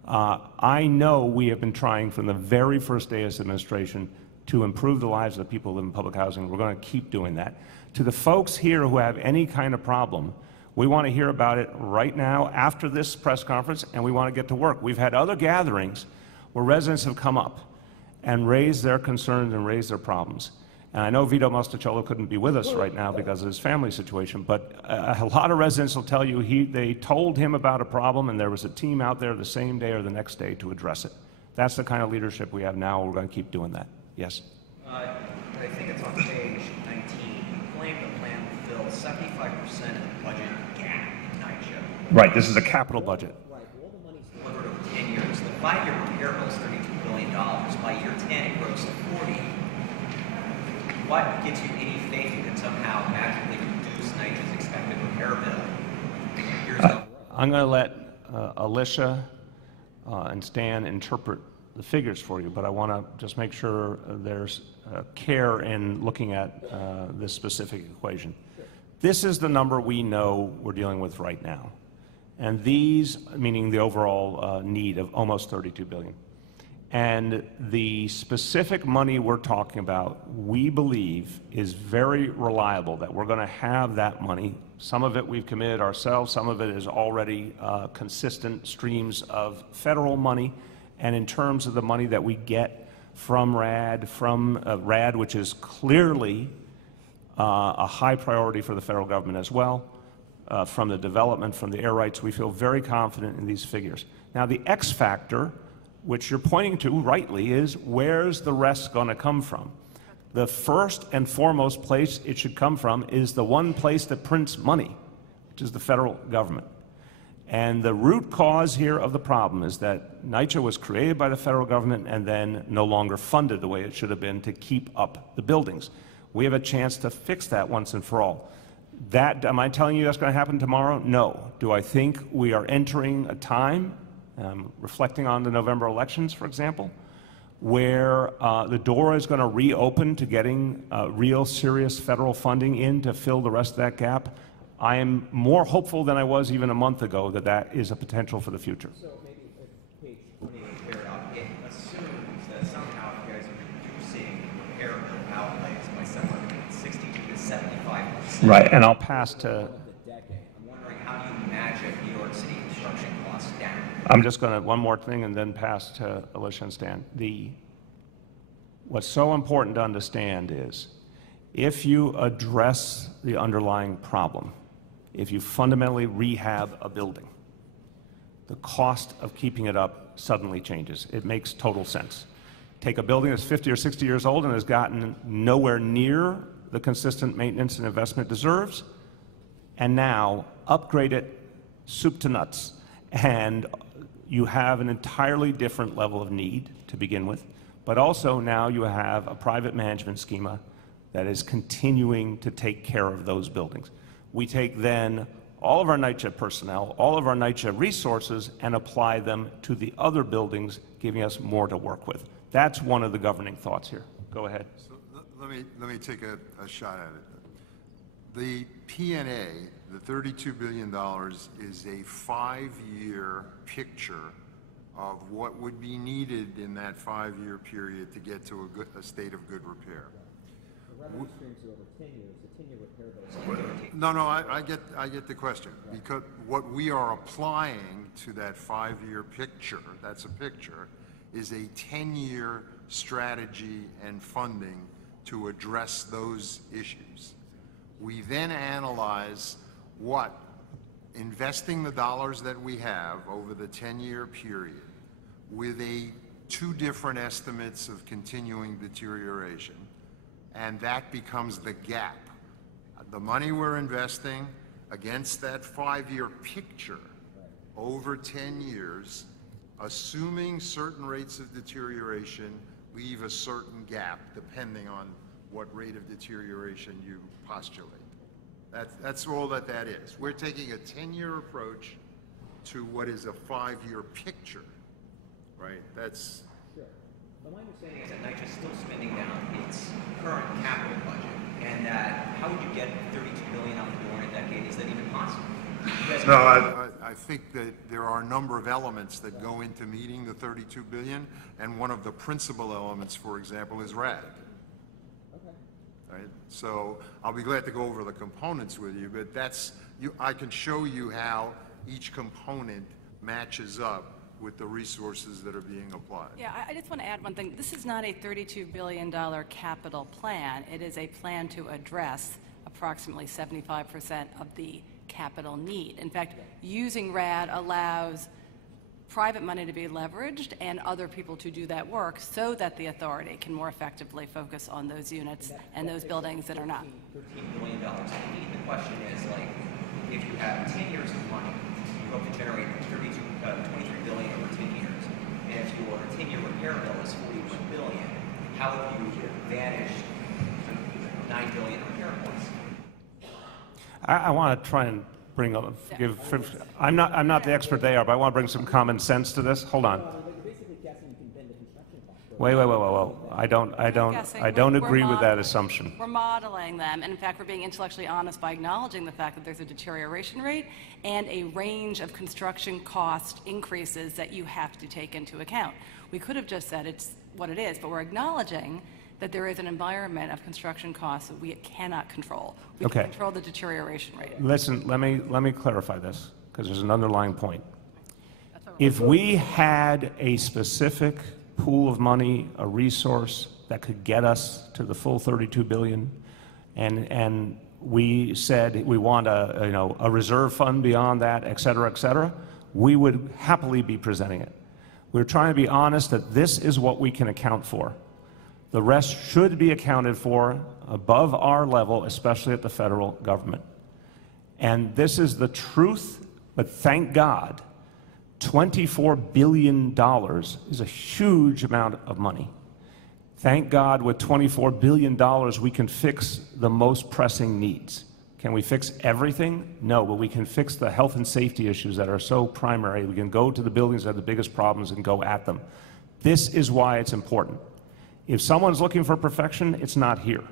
I know we have been trying from the very first day of this administration to improve the lives of the people who live in public housing. We're going to keep doing that. To the folks here who have any kind of problem, we want to hear about it right now after this press conference, and we want to get to work. We've had other gatherings where residents have come up and raised their concerns and raised their problems. And I know Vito Mosticciolo couldn't be with us right now because of his family situation, but a lot of residents will tell you they told him about a problem and there was a team out there the same day or the next day to address it. That's the kind of leadership we have now. We're going to keep doing that. Yes? I think it's on page 19. You claim the plan will fill 75% of the budget gap in NYCHA. Right. This is a capital budget. Right. All the money's delivered over 10 years. The 5-year repair bill is $32 billion. By year 10, it grows to 40. What gives you any faith you can somehow magically reduce NYCHA's expected repair bill years down the road? I'm going to let Alicia and Stan interpret the figures for you, but I want to just make sure there's care in looking at this specific equation. This is the number we know we're dealing with right now. And these, meaning the overall need of almost $32 billion. And the specific money we're talking about, we believe, is very reliable, that we're going to have that money. Some of it we've committed ourselves, some of it is already consistent streams of federal money. And in terms of the money that we get from RAD, which is clearly a high priority for the federal government as well, from the development, from the air rights, we feel very confident in these figures. Now, the X factor, which you're pointing to rightly, is where's the rest going to come from? The first and foremost place it should come from is the one place that prints money, which is the federal government. And the root cause here of the problem is that NYCHA was created by the federal government and then no longer funded the way it should have been to keep up the buildings. We have a chance to fix that once and for all. Am I telling you that's going to happen tomorrow? No. Do I think we are entering a time, reflecting on the November elections, for example, where the door is going to reopen to getting real serious federal funding in to fill the rest of that gap? I am more hopeful than I was even a month ago that that is a potential for the future. So maybe if page 28 paradox, it assumes that somehow you guys are reducing repair bill outlays by somewhere between 62 to 75%. Right, and I'll pass to... I'm wondering, how do you magic New York City construction costs down? I'm just going to, one more thing and then pass to Alicia and Stan. What's so important to understand is if you address the underlying problem, if you fundamentally rehab a building, the cost of keeping it up suddenly changes. It makes total sense. Take a building that's 50 or 60 years old and has gotten nowhere near the consistent maintenance and investment it deserves, and now upgrade it soup to nuts. And you have an entirely different level of need to begin with, but also now you have a private management schema that is continuing to take care of those buildings. We take then all of our NYCHA personnel, all of our NYCHA resources, and apply them to the other buildings, giving us more to work with. That's one of the governing thoughts here. Go ahead. So let me take a shot at it. The P&A, the $32 billion, is a 5-year picture of what would be needed in that 5-year period to get to a state of good repair. Revenue streams are over 10 years. The 10-year repair bill is No, I get the question. Because what we are applying to that 5-year picture, that's a picture, is a 10-year strategy and funding to address those issues. We then analyze what, investing the dollars that we have over the 10-year period with two different estimates of continuing deterioration, and that becomes the gap. The money we're investing against that 5-year picture over 10 years, assuming certain rates of deterioration, leave a certain gap depending on what rate of deterioration you postulate. That's all that is. We're taking a 10-year approach to what is a 5-year picture, right? That's... But my understanding is that NYCHA is still spending down its current capital budget, and that how would you get $32 billion out the door in a decade? Is that even possible? No, I think that there are a number of elements that go into meeting the $32 billion, and one of the principal elements, for example, is RAD. Okay. Right? So I'll be glad to go over the components with you, but I can show you how each component matches up with the resources that are being applied. Yeah, I just want to add one thing. This is not a $32 billion capital plan. It is a plan to address approximately 75% of the capital need. In fact, using RAD allows private money to be leveraged and other people to do that work so that the authority can more effectively focus on those units and those buildings that are not. $13 billion. To me, the question is, like, if you have 10 years of money, you hope to generate $23 billion over 10 years, and if your 10-year repair bill is $41 billion, how have you managed $9 billion repair points? I want to try and bring I'm not the expert they are, but I want to bring some common sense to this. Hold on. You're basically guessing you can Wait. I don't agree with that assumption. We're modeling them, and in fact, we're being intellectually honest by acknowledging the fact that there's a deterioration rate and a range of construction cost increases that you have to take into account. We could have just said it's what it is, but we're acknowledging that there is an environment of construction costs that we cannot control. We Okay. can control the deterioration rate. Listen, let me clarify this, because there's an underlying point. If we had a specific pool of money, a resource that could get us to the full 32 billion, and we said we want a reserve fund beyond that, et cetera, we would happily be presenting it. We're trying to be honest that this is what we can account for. The rest should be accounted for above our level, especially at the federal government. And this is the truth, but thank God, $24 billion is a huge amount of money. Thank God with $24 billion we can fix the most pressing needs. Can we fix everything? No, but we can fix the health and safety issues that are so primary. We can go to the buildings that have the biggest problems and go at them. This is why it's important. If someone's looking for perfection, it's not here.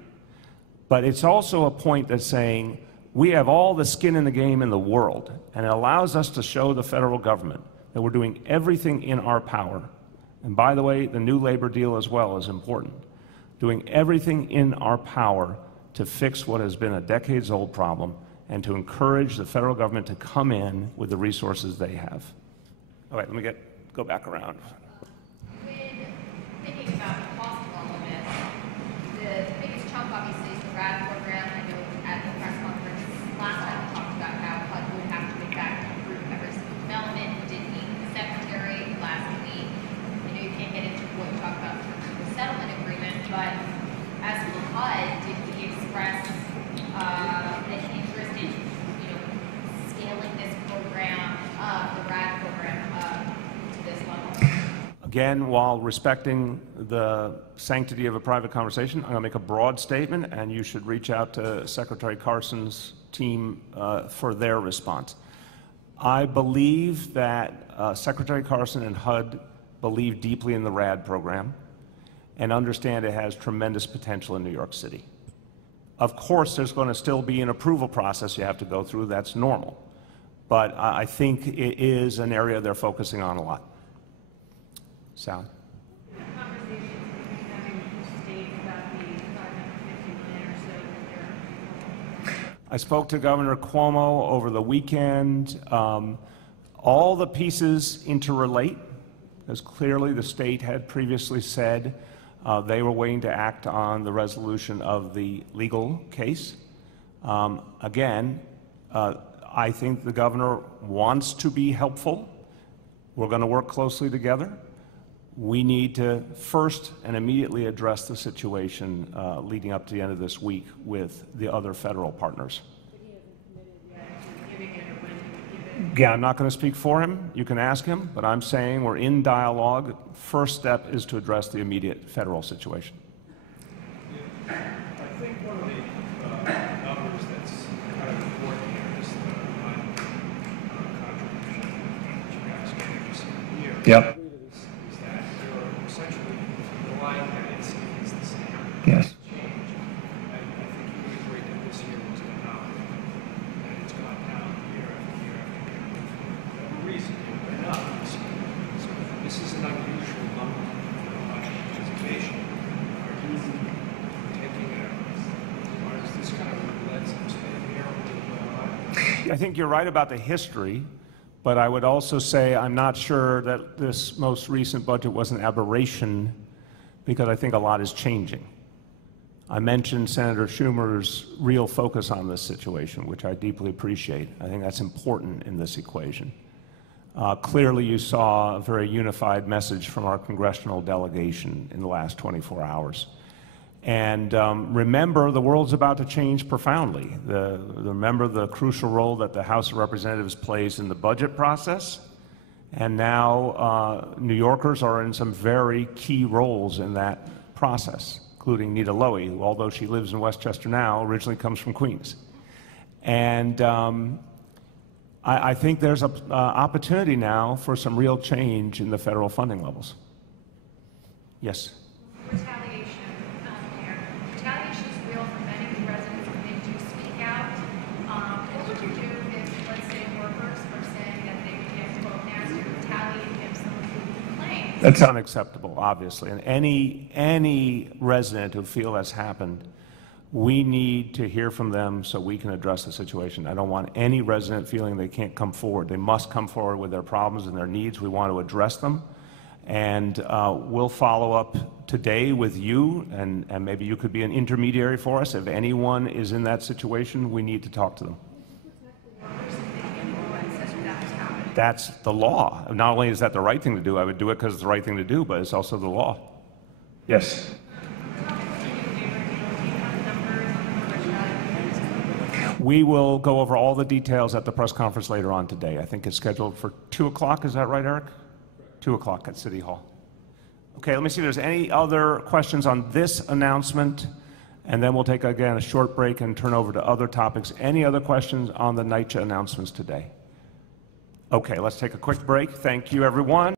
But it's also a point that's saying we have all the skin in the game in the world, and it allows us to show the federal government that we're doing everything in our power. And by the way, the new labor deal as well is important. Doing everything in our power to fix what has been a decades-old problem and to encourage the federal government to come in with the resources they have. All right, let me go back around. When thinking about the cost of all of this, the biggest chunk obviously is the RAD program. I know at the press conference last time we talked about how HUD would have to get back to approve every single development. We did meet with the secretary last week. I know you can't get into what you talked about in terms of the settlement agreement, but as for HUD, did we express an interest in scaling this program up, the RAD program up to this level? Again, while respecting the sanctity of a private conversation, I'm going to make a broad statement, and you should reach out to Secretary Carson's team for their response. I believe that Secretary Carson and HUD believe deeply in the RAD program and understand it has tremendous potential in New York City. Of course, there's going to still be an approval process you have to go through. That's normal. But I think it is an area they're focusing on a lot. Sally? Conversations we've been having with states about the 550 million or so that they're. I spoke to Governor Cuomo over the weekend. All the pieces interrelate, as clearly the state had previously said they were waiting to act on the resolution of the legal case. Again, I think the governor wants to be helpful. We're going to work closely together. We need to first and immediately address the situation leading up to the end of this week with the other federal partners. Yeah, I'm not going to speak for him. You can ask him, but I'm saying we're in dialogue. First step is to address the immediate federal situation. I think one of the numbers that's kind of important here is the contribution that you guys get every single year. Yep. Is that you're essentially relying on it stays the same. Yes. Change. I think you would agree that this year was phenomenal, and it's gone down year after year after year. For whatever reason, it went up this year. So this is an unusual number for participation. Are you taking it, or is this kind of led some spending here? I think you're right about the history, but I would also say I'm not sure that this most recent budget was an aberration because I think a lot is changing. I mentioned Senator Schumer's real focus on this situation, which I deeply appreciate. I think that's important in this equation. Clearly, you saw a very unified message from our congressional delegation in the last 24 hours. And remember, the world's about to change profoundly. Remember the crucial role that the House of Representatives plays in the budget process. And now New Yorkers are in some very key roles in that process, including Nita Lowey, who, although she lives in Westchester now, originally comes from Queens. And I think there's an opportunity now for some real change in the federal funding levels. Yes. Retaliation there. Retaliation is real for many of the residents when they do speak out. What would you do if, let's say, workers are saying that they would get quote nasty or retaliate against someone who complains? That's unacceptable, obviously. And any resident who feels that's happened, we need to hear from them so we can address the situation. I don't want any resident feeling they can't come forward. They must come forward with their problems and their needs. We want to address them. And we'll follow up today with you, and maybe you could be an intermediary for us. If anyone is in that situation, we need to talk to them. That's the law. Not only is that the right thing to do, I would do it because it's the right thing to do, but it's also the law. Yes. We will go over all the details at the press conference later on today. I think it's scheduled for 2 o'clock. Is that right, Eric? 2 o'clock at City Hall. Okay, let me see if there's any other questions on this announcement, and then we'll take, again, a short break and turn over to other topics. Any other questions on the NYCHA announcements today? Okay, let's take a quick break. Thank you, everyone.